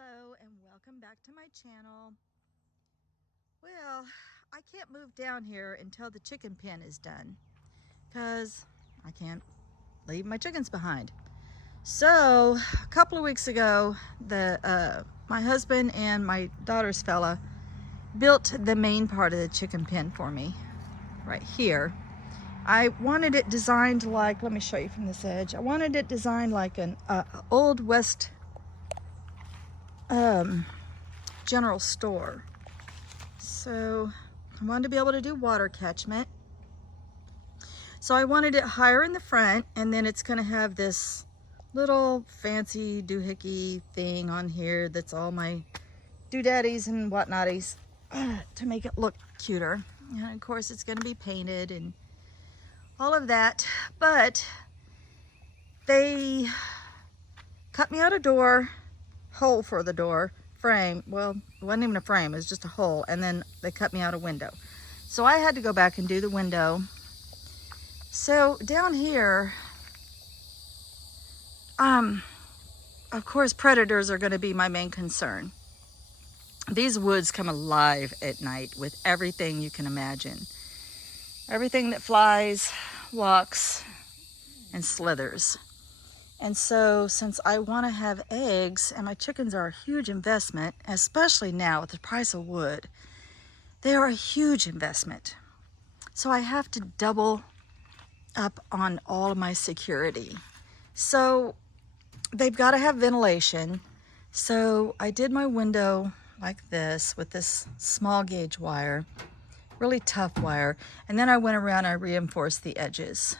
Hello and welcome back to my channel. Well, I can't move down here until the chicken pen is done because I can't leave my chickens behind. So a couple of weeks ago, my husband and my daughter's fella built the main part of the chicken pen for me right here. I wanted it designed like, let me show you from this edge. I wanted it designed like an old West general store. So I wanted to be able to do water catchment. So I wanted it higher in the front, and then it's going to have this little fancy doohickey thing on here that's all my doodaddies and whatnotties to make it look cuter. And of course it's going to be painted and all of that, but they cut me out a door, hole for the door frame. Well, it wasn't even a frame, it was just a hole, and then they cut me out a window. So I had to go back and do the window. So down here, of course predators are going to be my main concern. These woods come alive at night with everything you can imagine. Everything that flies, walks, and slithers. And so since I want to have eggs, and my chickens are a huge investment, especially now with the price of wood, they are a huge investment. So I have to double up on all of my security. So they've got to have ventilation. So I did my window like this with this small gauge wire, really tough wire. And then I went around and I reinforced the edges.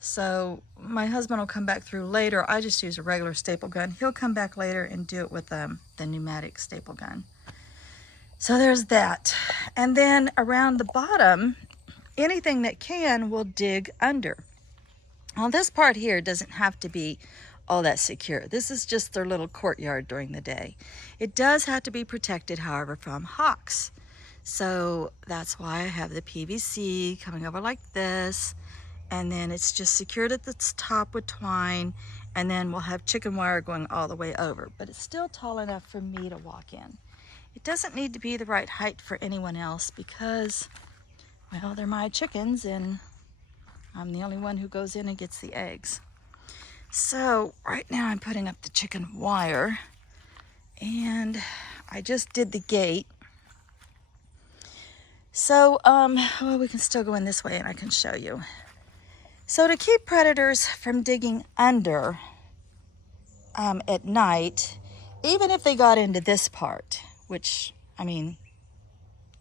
So my husband will come back through later. I just use a regular staple gun. He'll come back later and do it with the pneumatic staple gun. So there's that. And then around the bottom, anything that can will dig under. Now this part here doesn't have to be all that secure. This is just their little courtyard during the day. It does have to be protected, however, from hawks. So that's why I have the PVC coming over like this. And then it's just secured at the top with twine, and then we'll have chicken wire going all the way over, but it's still tall enough for me to walk in. It doesn't need to be the right height for anyone else because, well, they're my chickens and I'm the only one who goes in and gets the eggs. So right now I'm putting up the chicken wire, and I just did the gate. So well, we can still go in this way and I can show you. So to keep predators from digging under at night, even if they got into this part, which, I mean,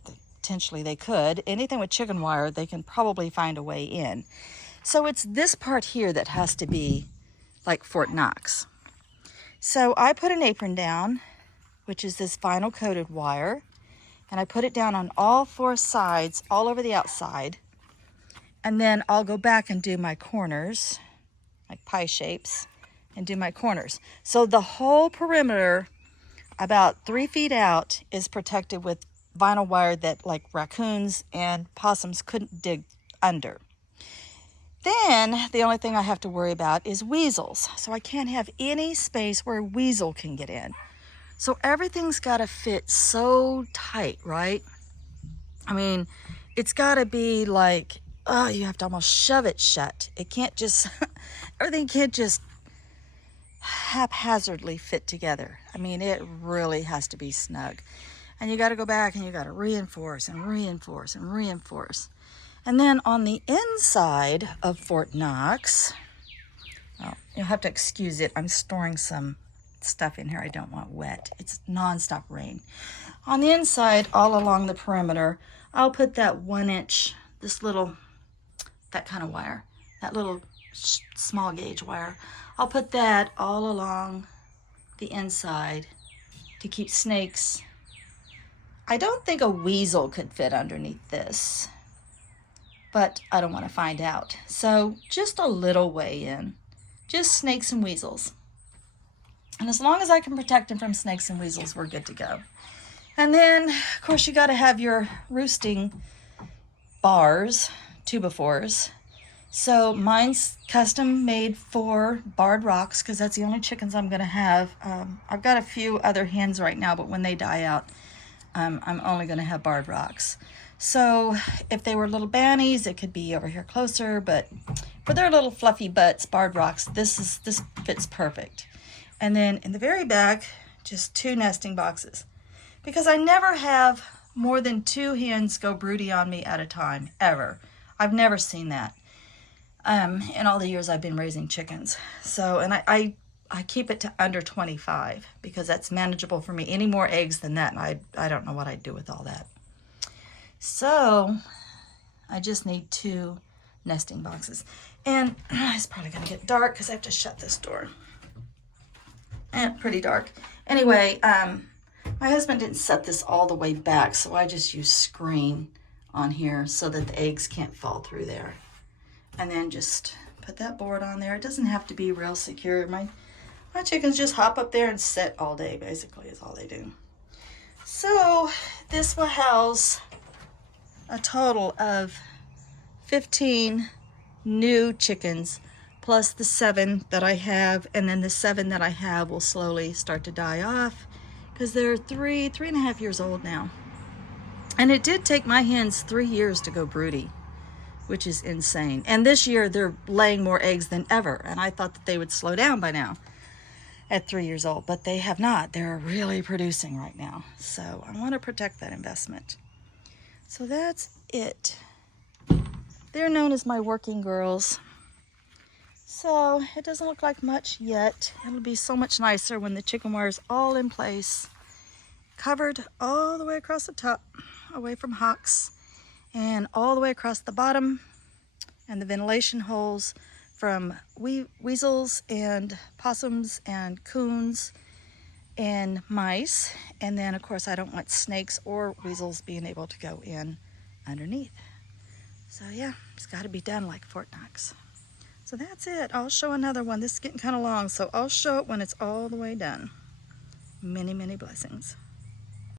potentially they could, anything with chicken wire, they can probably find a way in. So it's this part here that has to be like Fort Knox. So I put an apron down, which is this vinyl coated wire, and I put it down on all four sides, all over the outside. And then I'll go back and do my corners, like pie shapes, and do my corners. So the whole perimeter, about 3 feet out, is protected with vinyl wire that like raccoons and possums couldn't dig under. Then the only thing I have to worry about is weasels. So I can't have any space where a weasel can get in. So everything's got to fit so tight, right? I mean, it's got to be like, oh, you have to almost shove it shut. It can't just, everything can't just haphazardly fit together. I mean, it really has to be snug. And you got to go back and you got to reinforce and reinforce and reinforce. And then on the inside of Fort Knox, well, you'll have to excuse it. I'm storing some stuff in here I don't want wet. It's nonstop rain. On the inside, all along the perimeter, I'll put that 1 inch, that kind of wire, that little small gauge wire. I'll put that all along the inside to keep snakes. I don't think a weasel could fit underneath this, but I don't want to find out. So just a little way in, just snakes and weasels. And as long as I can protect them from snakes and weasels, we're good to go. And then, of course, you got to have your roosting bars, 2x4s. So mine's custom made for barred rocks because that's the only chickens I'm going to have. I've got a few other hens right now, but when they die out, I'm only going to have barred rocks. So if they were little bannies, it could be over here closer, but for their little fluffy butts, barred rocks, this fits perfect. And then in the very back, just 2 nesting boxes, because I never have more than 2 hens go broody on me at a time, ever. I've never seen that in all the years I've been raising chickens. So, and I keep it to under 25 because that's manageable for me. Any more eggs than that, and I don't know what I'd do with all that. So I just need 2 nesting boxes. And it's probably gonna get dark because I have to shut this door. And pretty dark. Anyway, my husband didn't set this all the way back, so I just use screen on here so that the eggs can't fall through there. And then just put that board on there. It doesn't have to be real secure. My chickens just hop up there and sit all day, basically, is all they do. So this will house a total of 15 new chickens, plus the 7 that I have, and then the 7 that I have will slowly start to die off because they're 3.5 years old now. And it did take my hens 3 years to go broody, which is insane. And this year they're laying more eggs than ever, and I thought that they would slow down by now at 3 years old, but they have not. They're really producing right now. So I want to protect that investment. So that's it. They're known as my working girls. So it doesn't look like much yet. It'll be so much nicer when the chicken wire is all in place, covered all the way across the top, away from hawks, and all the way across the bottom, and the ventilation holes from weasels and possums and coons and mice. And then of course I don't want snakes or weasels being able to go in underneath. So yeah, it's got to be done like Fort Knox. So that's it. I'll show another one. This is getting kind of long, so I'll show it when it's all the way done. Many, many blessings.